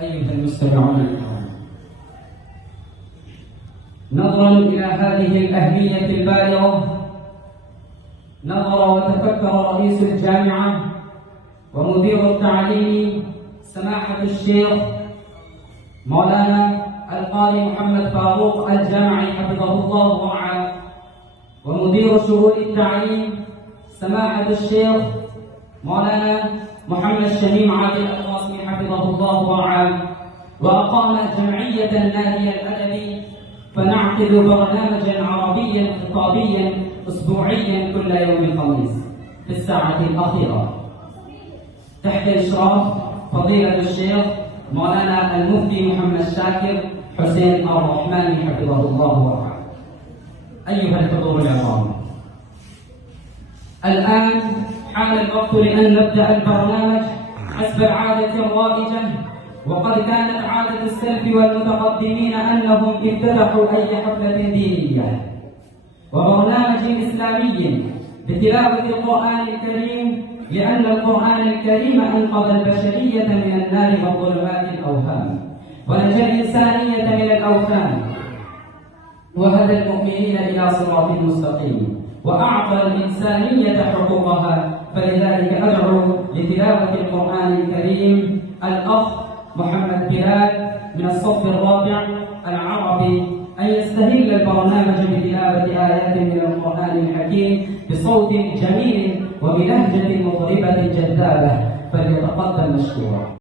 أيها المستمعون الكرام، نظرا إلى هذه الأهمية البالغة نظر وتفكر رئيس الجامعة ومدير التعليم سماحة الشيخ مولانا القارئ محمد فاروق الجامعي حفظه الله ورعاه، ومدير شؤون التعليم سماحة الشيخ مولانا محمد شميم عادل القاسمي حفظه الله ورعاه، وأقام جمعية النادي الأدبي فنعقد برنامجا عربيا خطابيا أسبوعيا كل يوم خميس في الساعة الأخيرة تحت إشراف فضيلة الشيخ مولانا المفتي محمد شاكر حسين الرحمن حفظه الله ورعاه. أيها الحضور العظام، الآن حان الوقت لأن نبدأ البرنامج حسب العادة الرائجة، وقد كانت عادة السلف والمتقدمين أنهم افتتحوا أي حفلة دينية وبرنامج إسلامي بتلاوة القرآن الكريم، لأن القرآن الكريم أنقذ البشرية من النار وظلمات الأوهام، ونجى الإنسانية من الأوثان، وهدى المؤمنين إلى صراط مستقيم، وأعطى الإنسانية حقوقها. فلذلك أدعو لتلاوة القرآن الكريم الأخ محمد بلال من الصف الرابع العربي أن يستهل البرنامج بتلاوة آيات من القرآن الحكيم بصوت جميل وبلهجة مطربة جذابة، فليتقدم مشكورا.